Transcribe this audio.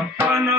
ಅಪ್ಪನಾ